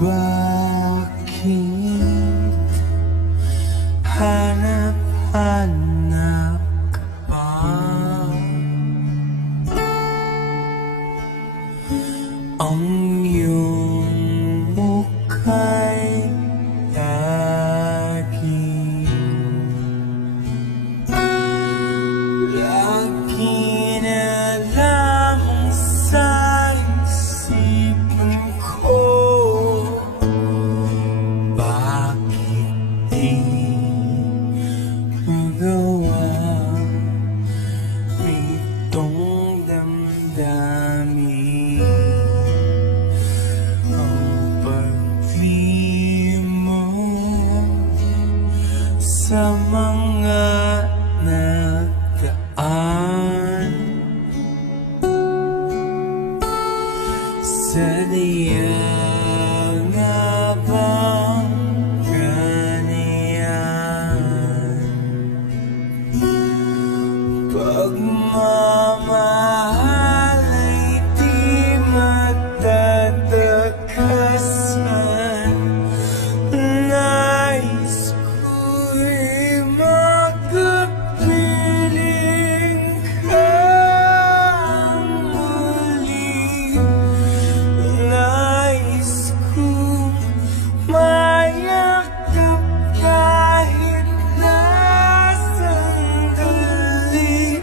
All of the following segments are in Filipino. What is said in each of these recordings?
Bakit hanap-hanap ka pa? Ang iyong mukha'y lagi na lamang sa isipan ko. Bakit di magawa itong damdamin? Ang pag-ibig mo sa mga nagdaan, sadya nga bang ganyan? Pagmamahal ay di matatakasan. Nais ko'y makapiling ka muli. Nais kong mayakap kahit na sandali.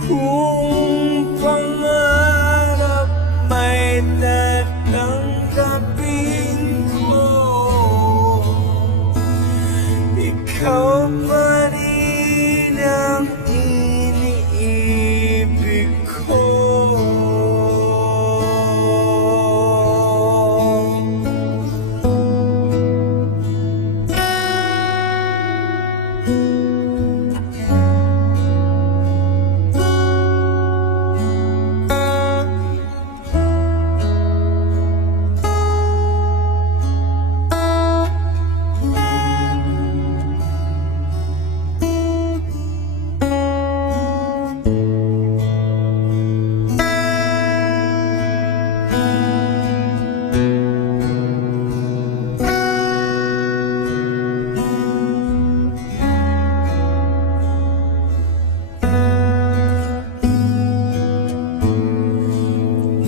Kung pangarap ay tatanggapin ko, ikaw pa rin ang iniibig ko.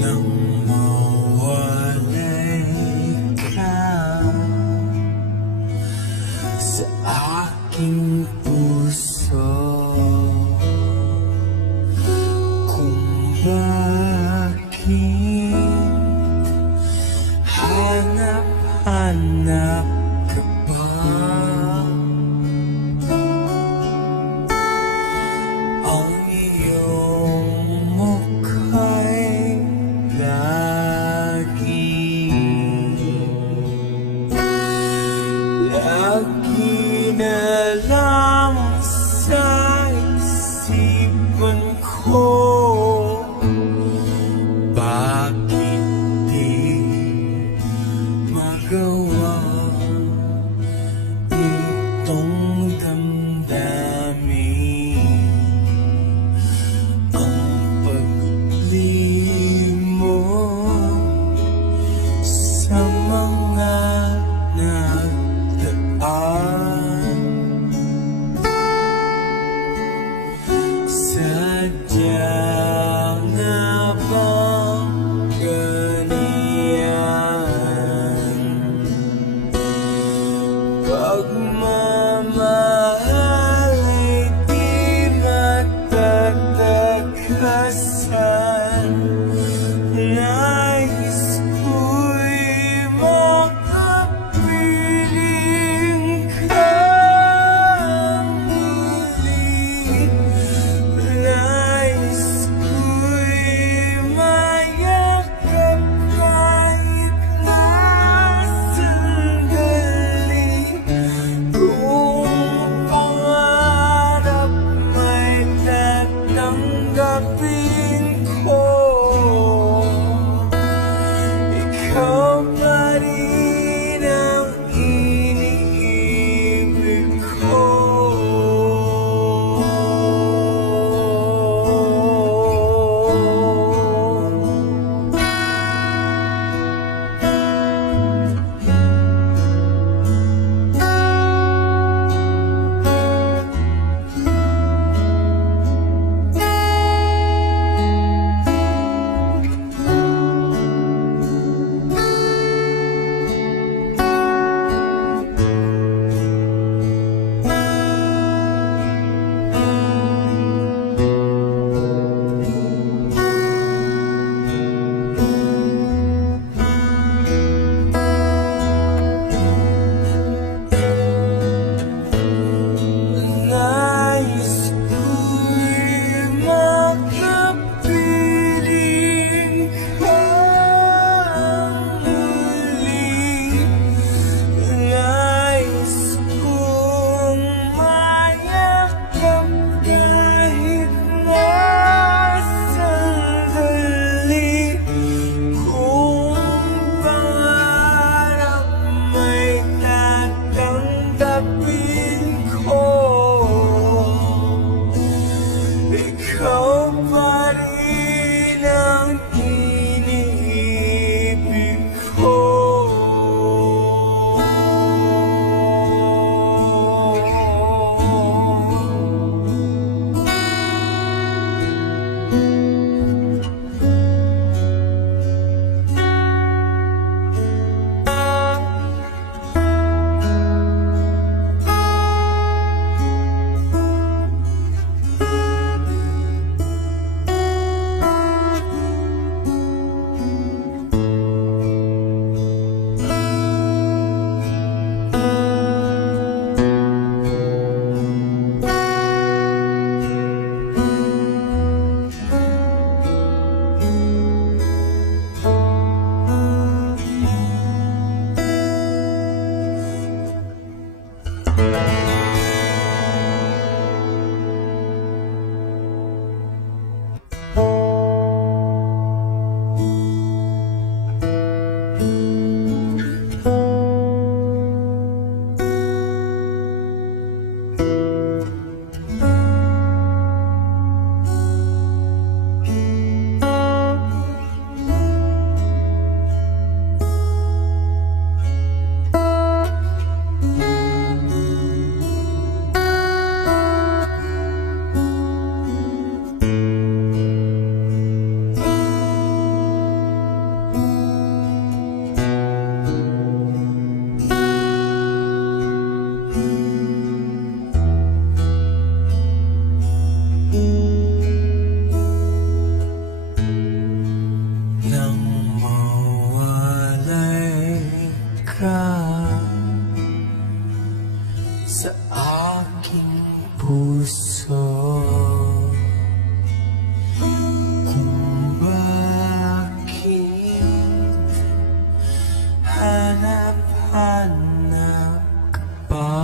Nang mawalay ka sa aking puso, kung bakit hanap-hanap ka pa? Ang iyong mukha'y lagi na lamang sa isipan ko. Bakit di magawa hanap ka pa.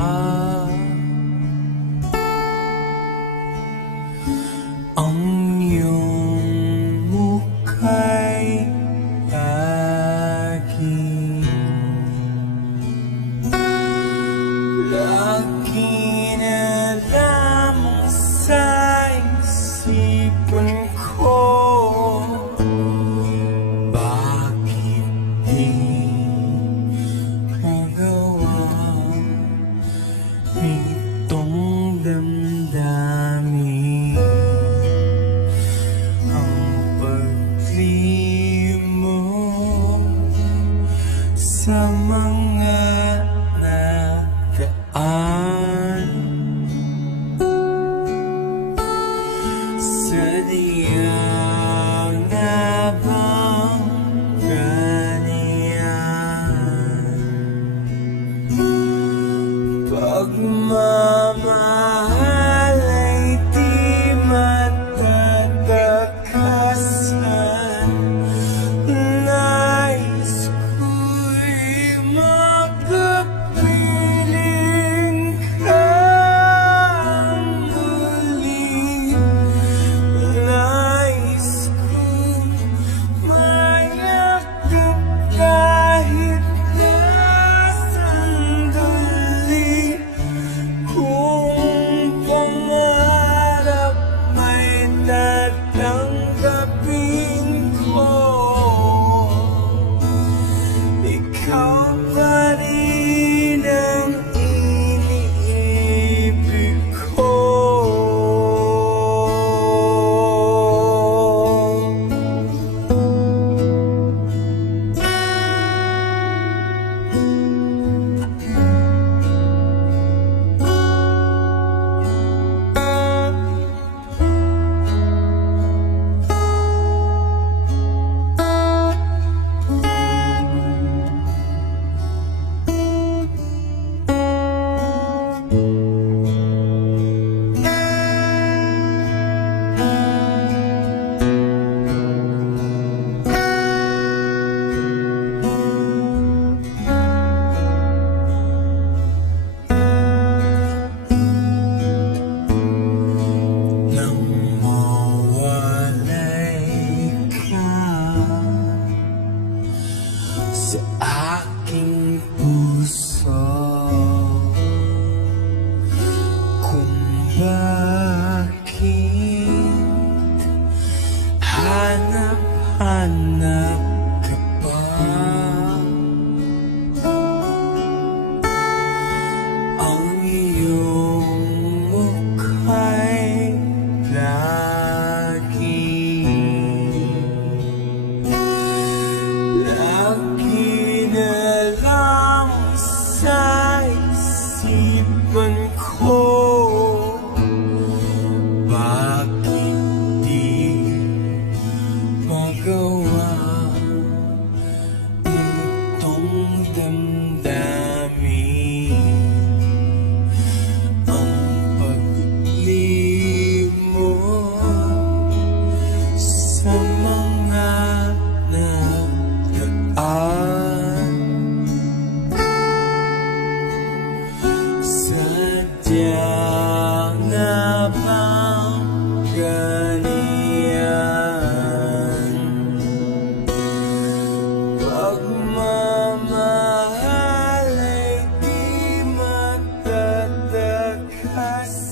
Ang iyong mukha'y laging na lamang sa isipan ko. Bakit di magawa itong damdamin? Ang paglimot sa mga nagaan. Sadya nga bang ganyan? Pagmamahal ay di matatakasan. Nais ko'y makapiling ka muli. Nais kong mayakap kahit na sandali. Kung pangarap may tatanggapin ko, ikaw pa rin ang iniibig ko. Nang mawalay ka sa aking puso, kung bakit hanap-hanap ka pa. Ang iyong mukha'y lagi na lang sa isipan ko. Bakit di magawa itong damdamin? Ang paglimot sa mga nagaan. Sadya nga bang ganyan? Pagmamahal ay di matatakasan.